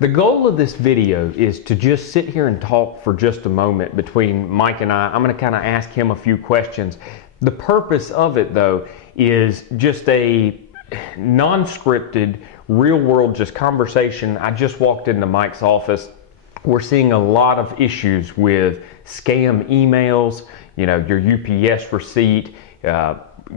The goal of this video is to just sit here and talk for just a moment between Mike and I. I'm going to kind of ask him a few questions. The purpose of it, though, is just a non-scripted, real-world just conversation. I just walked into Mike's office. We're seeing a lot of issues with scam emails, you know, your UPS receipt,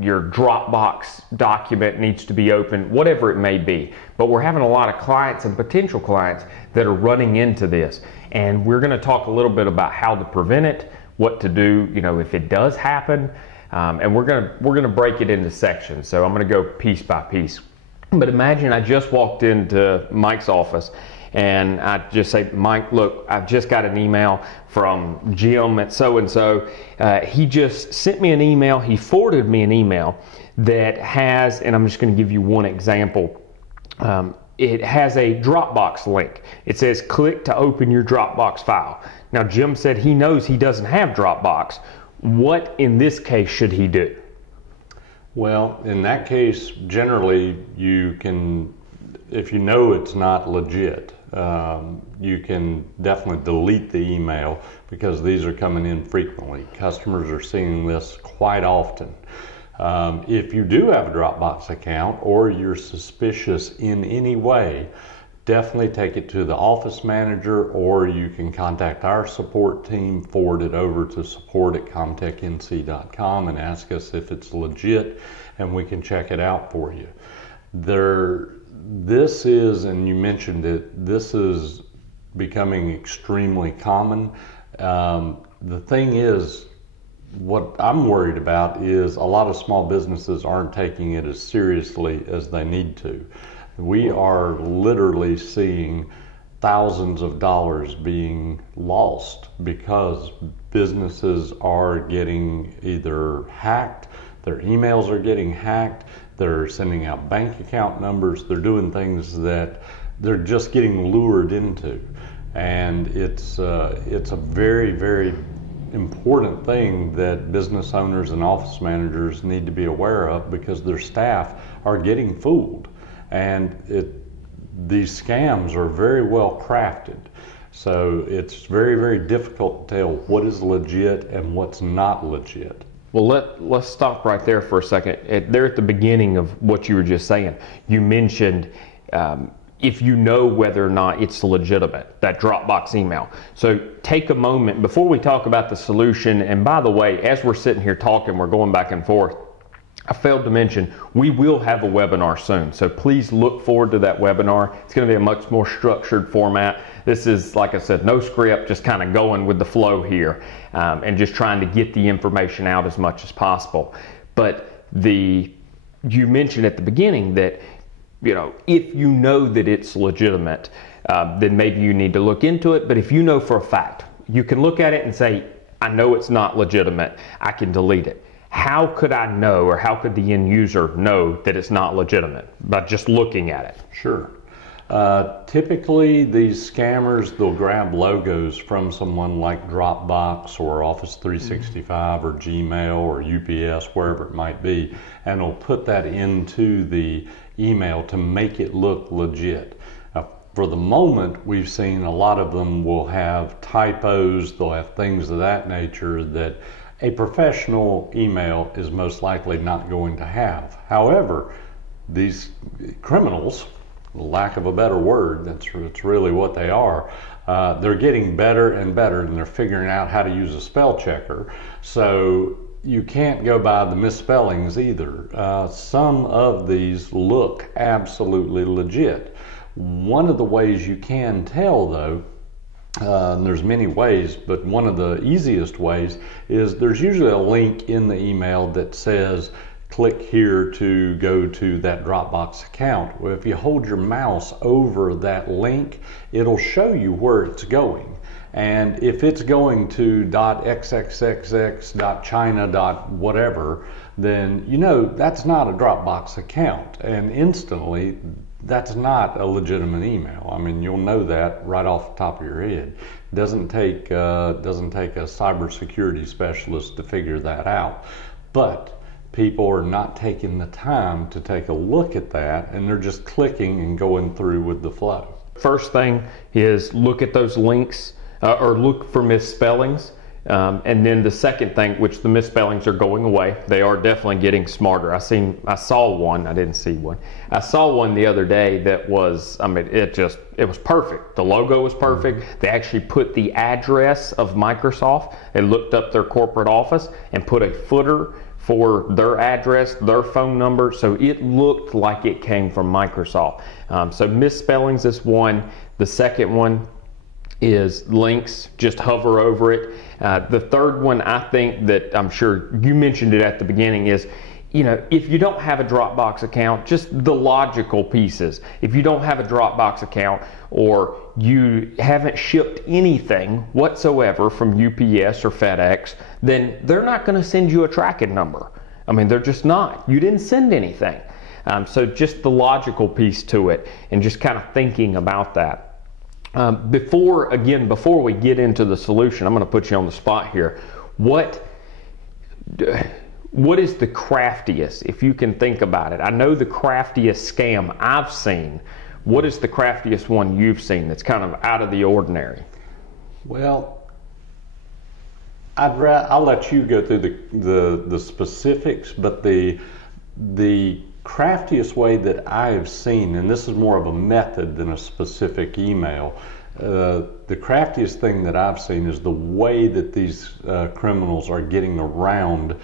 your Dropbox document needs to be opened, whatever it may be. But we're having a lot of clients and potential clients that are running into this. And we're going to talk a little bit about how to prevent it, what to do, you know, if it does happen. And we're going to break it into sections. So I'm going to go piece by piece. But imagine I just walked into Mike's office and I just say, Mike, look, I've just got an email from Jim at so-and-so. He just sent me an email. He forwarded me an email that has, and I'm just going to give you one example. It has a Dropbox link. It says, click to open your Dropbox file. Now, Jim said he knows he doesn't have Dropbox. What, in this case, should he do? Well, in that case, generally, you can, if you know it's not legit, you can definitely delete the email because these are coming in frequently. Customers are seeing this quite often. If you do have a Dropbox account or you're suspicious in any way, definitely take it to the office manager, or you can contact our support team, forward it over to support@comtechnc.com and ask us if it's legit, and we can check it out for you. This is, and you mentioned it, this is becoming extremely common. The thing is, what I'm worried about is a lot of small businesses aren't taking it as seriously as they need to. We are literally seeing thousands of dollars being lost because businesses are getting either hacked, their emails are getting hacked, they're sending out bank account numbers, they're doing things that they're just getting lured into. And it's a very, very important thing that business owners and office managers need to be aware of, because their staff are getting fooled. And these scams are very well crafted. So it's very, very difficult to tell what is legit and what's not legit. Well, let's stop right there for a second. There at the beginning of what you were just saying, you mentioned if you know whether or not it's legitimate, that Dropbox email. So take a moment before we talk about the solution. And by the way, as we're sitting here talking, we're going back and forth, I failed to mention, we will have a webinar soon. So please look forward to that webinar. It's going to be a much more structured format. This is, like I said, no script, just kind of going with the flow here and just trying to get the information out as much as possible. But you mentioned at the beginning that, you know, if you know that it's legitimate, then maybe you need to look into it. But if you know for a fact, you can look at it and say, I know it's not legitimate, I can delete it. How could I know, or how could the end user know that it's not legitimate? By just looking at it. Sure. Typically, these scammers, they'll grab logos from someone like Dropbox or Office 365 or Gmail or UPS, wherever it might be, and they'll put that into the email to make it look legit. For the moment, we've seen a lot of them will have typos, they'll have things of that nature that a professional email is most likely not going to have. However, these criminals, lack of a better word, it's really what they are, they're getting better and better, and they're figuring out how to use a spell checker. So you can't go by the misspellings either. Some of these look absolutely legit. One of the ways you can tell, though, and there's many ways, but one of the easiest ways is there's usually a link in the email that says, click here to go to that Dropbox account. Well, if you hold your mouse over that link, it'll show you where it's going. And if it's going to .xxxx.china.whatever, then you know that's not a Dropbox account. And instantly, that's not a legitimate email. I mean, you'll know that right off the top of your head. It doesn't take a cybersecurity specialist to figure that out. But people are not taking the time to take a look at that, and they're just clicking and going through with the flow. First thing is look at those links or look for misspellings. And then the second thing, which the misspellings are going away, they are definitely getting smarter. I saw one, I didn't see one. I saw one the other day that was, it was perfect. The logo was perfect. They actually put the address of Microsoft. They looked up their corporate office and put a footer for their address, their phone number, so it looked like it came from Microsoft. So misspellings is one. The second one is links, just hover over it. The third one, I think that I'm sure you mentioned it at the beginning, is if you don't have a Dropbox account, just the logical pieces. If you don't have a Dropbox account or you haven't shipped anything whatsoever from UPS or FedEx, then they're not going to send you a tracking number. They're just not. You didn't send anything. So just the logical piece to it and just kind of thinking about that. Before we get into the solution, I'm going to put you on the spot here. What is the craftiest, if you can think about it? I know the craftiest scam I've seen. What is the craftiest one you've seen that's kind of out of the ordinary? Well, I'll let you go through the specifics, but the craftiest way that I have seen, and this is more of a method than a specific email, the craftiest thing that I've seen is the way that these criminals are getting around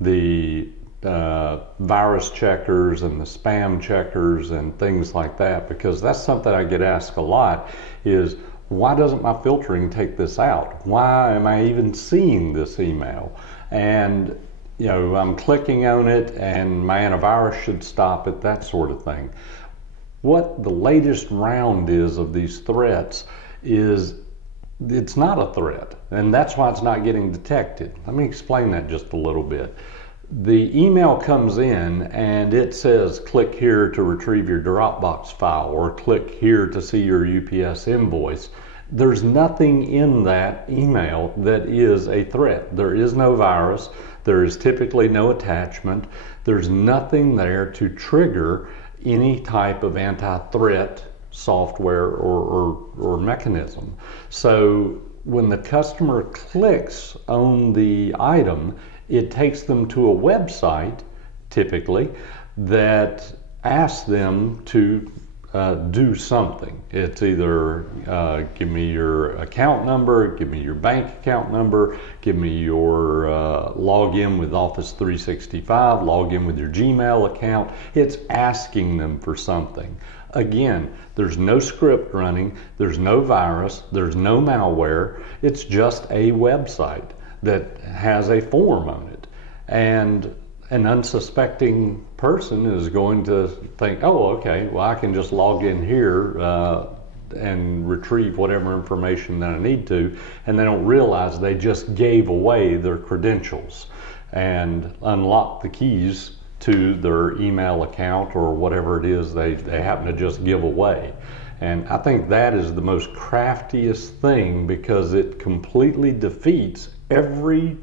the virus checkers and the spam checkers and things like that, because that's something I get asked a lot is, why doesn't my filtering take this out? Why am I even seeing this email? And I'm clicking on it and my antivirus should stop it, that sort of thing. What the latest round is of these threats is it's not a threat, and that's why it's not getting detected. Let me explain that just a little bit. The email comes in and it says click here to retrieve your Dropbox file or click here to see your UPS invoice. There's nothing in that email that is a threat. There is no virus. There is typically no attachment. There's nothing there to trigger any type of anti-threat software or mechanism. So when the customer clicks on the item, it takes them to a website, typically, that asks them to do something. It's either give me your account number, give me your bank account number, give me your login with Office 365, log in with your Gmail account. It's asking them for something. Again, there's no script running, there's no virus, there's no malware. It's just a website that has a form on it. And an unsuspecting person is going to think, oh, okay, well, I can just log in here and retrieve whatever information that I need to, and they don't realize they just gave away their credentials and unlocked the keys to their email account or whatever it is they happen to just give away. And I think that is the most craftiest thing, because it completely defeats every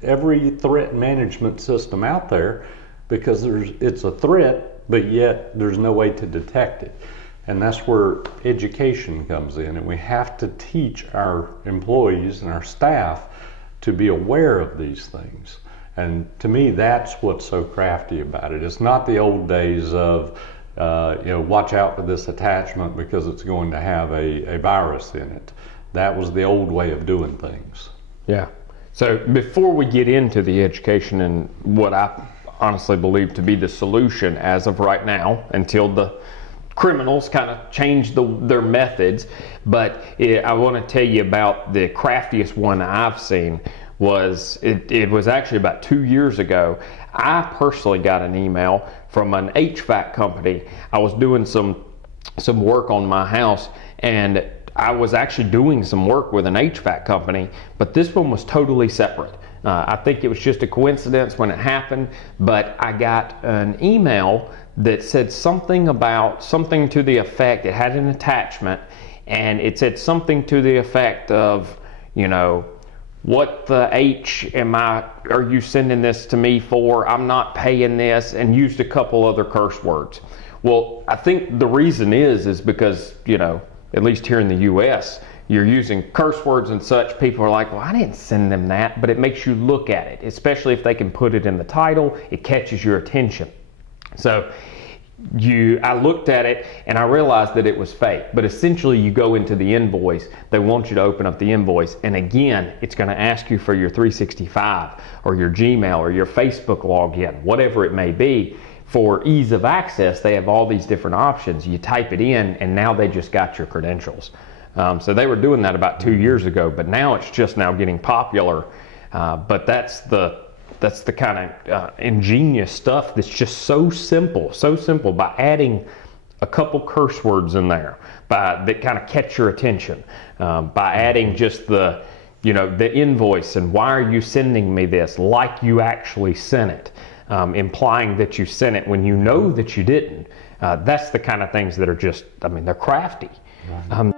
threat management system out there, because it's a threat, but yet there's no way to detect it. And that's where education comes in, and we have to teach our employees and our staff to be aware of these things. And to me, that's what's so crafty about it. It's not the old days of watch out for this attachment because it's going to have a virus in it. That was the old way of doing things. Yeah. So before we get into the education and what I honestly believe to be the solution as of right now, until the criminals kind of change their methods, but I want to tell you about the craftiest one I've seen. It was actually about 2 years ago. I personally got an email from an HVAC company. I was doing some work on my house, and I was actually doing some work with an HVAC company, but this one was totally separate. I think it was just a coincidence when it happened, but I got an email that said something to the effect, it had an attachment, and it said something to the effect of, what the H are you sending this to me for? I'm not paying this, and used a couple other curse words. Well, I think the reason is because, you know, at least here in the U.S., you're using curse words and such. People are like, well, I didn't send them that, but it makes you look at it, especially if they can put it in the title. It catches your attention. So I looked at it and I realized that it was fake, but essentially you go into the invoice, they want you to open up the invoice, and again, it's going to ask you for your 365 or your Gmail or your Facebook login, whatever it may be. For ease of access, they have all these different options. You type it in and now they just got your credentials. So they were doing that about 2 years ago, but now it's just now getting popular. But that's the kind of ingenious stuff that's just so simple by adding a couple curse words in there that kind of catch your attention, by adding just the invoice and why are you sending me this, like you actually sent it, implying that you sent it when you know that you didn't. That's the kind of things that are just, I mean, they're crafty. Right.